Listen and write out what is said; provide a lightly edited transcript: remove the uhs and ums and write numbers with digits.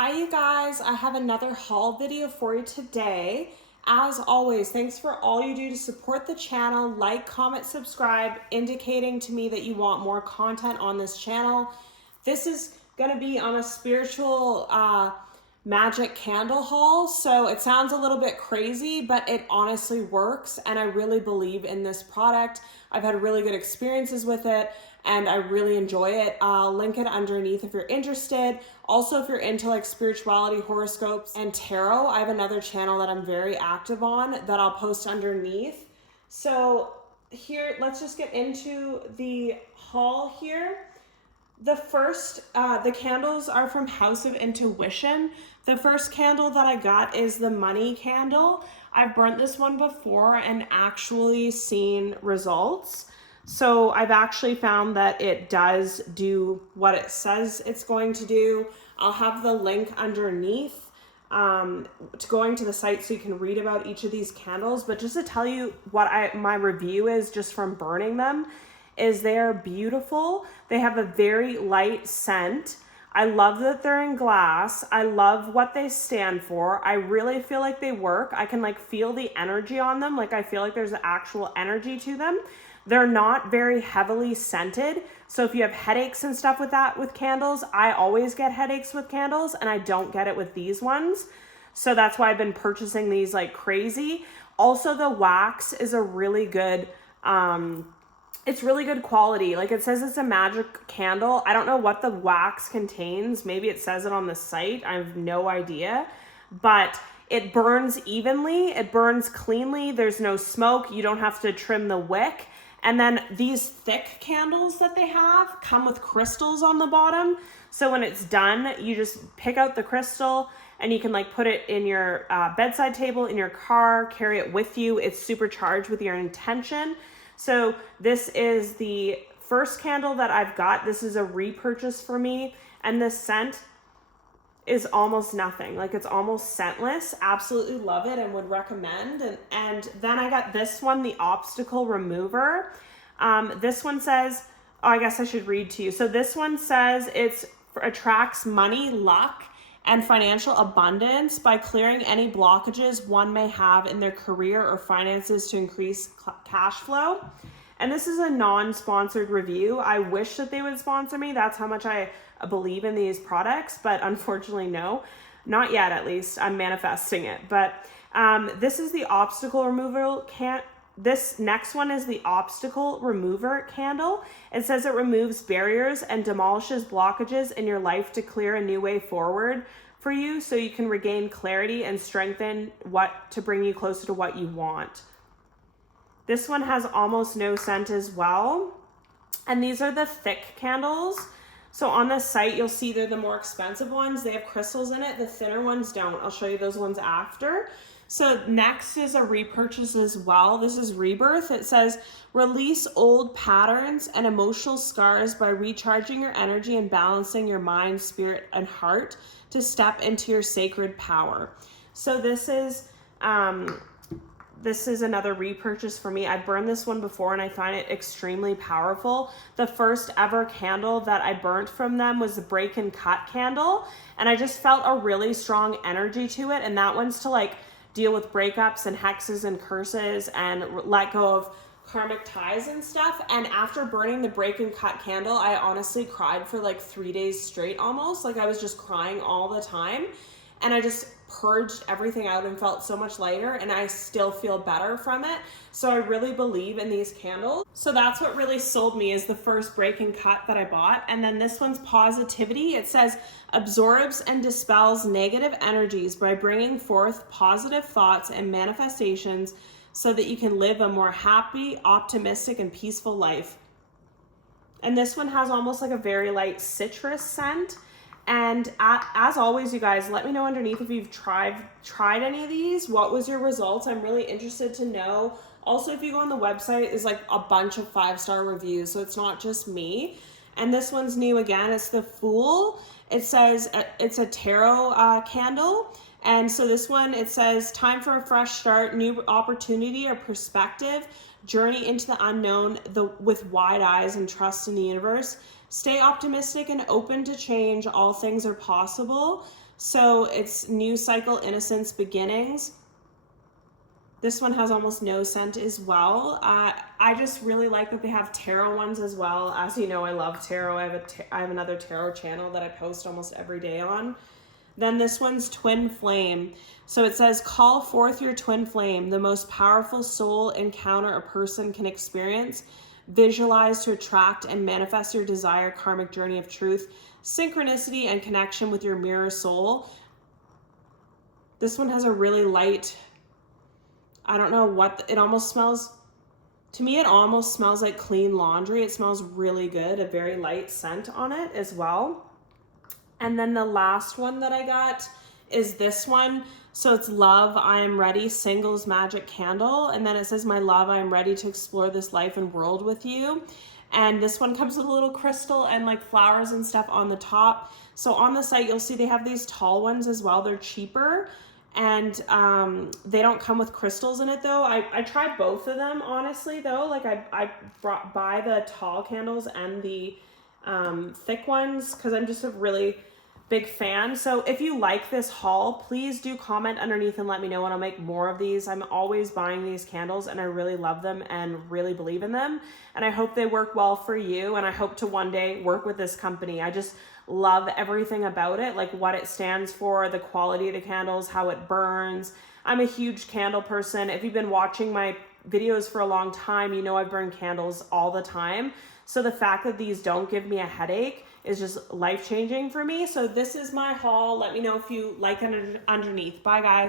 Hi you guys, I have another haul video for you today. As always, thanks for all you do to support the channel. Like, comment, subscribe, indicating to me that you want more content on this channel. This is going to be on a spiritual magic candle haul, so it sounds a little bit crazy, but it honestly works, and I really believe in this product. I've had really good experiences with it, and I really enjoy it. I'll link it underneath if you're interested. Also, if you're into like spirituality, horoscopes, and tarot, I have another channel that I'm very active on that I'll post underneath. So here, let's just get into the haul here. The candles are from House of Intuition. The first candle that I got is the money candle. I've burnt this one before and actually seen results. So I've actually found that it does do what it says it's going to do. I'll have the link underneath to going to the site so you can read about each of these candles. But just to tell you what my review is just from burning them, is they are beautiful. They have a very light scent. I love that they're in glass. I love what they stand for. I really feel like they work. I can like feel the energy on them. Like I feel like there's actual energy to them. They're not very heavily scented. So if you have headaches and stuff with candles, I always get headaches with candles and I don't get it with these ones. So that's why I've been purchasing these like crazy. Also, the wax is a really good, it's really good quality. Like it says it's a magic candle. I don't know what the wax contains. Maybe it says it on the site. I have no idea. But it burns evenly. It burns cleanly. There's no smoke. You don't have to trim the wick. And then these thick candles that they have come with crystals on the bottom. So when it's done, you just pick out the crystal and you can like put it in your bedside table, in your car, carry it with you. It's supercharged with your intention. So this is the first candle that I've got. This is a repurchase for me. And the scent is almost nothing. Like it's almost scentless. Absolutely love it and would recommend. And then I got this one, the Obstacle Remover. This one says, oh, I guess I should read to you. So this one says it attracts money, luck, and financial abundance by clearing any blockages one may have in their career or finances to increase cash flow. And this is a non-sponsored review. I wish that they would sponsor me. That's how much I believe in these products, but unfortunately, no, not yet. At least I'm manifesting it. But this is the Obstacle Remover This next one is the Obstacle Remover candle. It says it removes barriers and demolishes blockages in your life to clear a new way forward for you so you can regain clarity and strengthen what to bring you closer to what you want. This one has almost no scent as well. And these are the thick candles. So on the site, you'll see they're the more expensive ones. They have crystals in it. The thinner ones don't. I'll show you those ones after. So next is a repurchase as well. This is Rebirth. It says, release old patterns and emotional scars by recharging your energy and balancing your mind, spirit, and heart to step into your sacred power. So this is another repurchase for me. I burned this one before and I find it extremely powerful. The first ever candle that I burnt from them was the Break and Cut candle. And I just felt a really strong energy to it. And that one's to like deal with breakups and hexes and curses and let go of karmic ties and stuff. And after burning the Break and Cut candle, I honestly cried for like 3 days straight almost. Like I was just crying all the time. And I just purged everything out and felt so much lighter, and I still feel better from it. So I really believe in these candles. So that's what really sold me, is the first Break and Cut that I bought. And then this one's Positivity. It says absorbs and dispels negative energies by bringing forth positive thoughts and manifestations so that you can live a more happy, optimistic, and peaceful life. And this one has almost like a very light citrus scent. And as always, you guys, let me know underneath if you've tried any of these. What was your results? I'm really interested to know. Also, if you go on the website, is like a bunch of 5-star reviews, so it's not just me. And this one's new again. It's the Fool. It says it's a tarot candle. And so this one, it says, time for a fresh start, new opportunity or perspective, journey into the unknown with wide eyes and trust in the universe. Stay optimistic and open to change. All things are possible. So it's New Cycle, Innocence, Beginnings. This one has almost no scent as well. I just really like that they have tarot ones as well. As you know, I love tarot. I have another tarot channel that I post almost every day on. Then this one's Twin Flame. So it says, call forth your twin flame, the most powerful soul encounter a person can experience. Visualize to attract and manifest your desired karmic journey of truth, synchronicity, and connection with your mirror soul. This one has a really light, I don't know what, it almost smells, to me it almost smells like clean laundry. It smells really good, a very light scent on it as well. And then the last one that I got is this one. So it's Love, I Am Ready, Singles Magic Candle. And then it says, my love, I am ready to explore this life and world with you. And this one comes with a little crystal and like flowers and stuff on the top. So on the site, you'll see they have these tall ones as well. They're cheaper. And they don't come with crystals in it though. I tried both of them, honestly, though. Like I buy the tall candles and the thick ones because I'm just a really big fan. So if you like this haul, please do comment underneath and let me know, and I'll make more of these. I'm always buying these candles and I really love them and really believe in them. And I hope they work well for you. And I hope to one day work with this company. I just love everything about it, like what it stands for, the quality of the candles, how it burns. I'm a huge candle person. If you've been watching my videos for a long time, you know I burn candles all the time. So the fact that these don't give me a headache is just life-changing for me. So this is my haul. Let me know if you like it underneath. Bye, guys.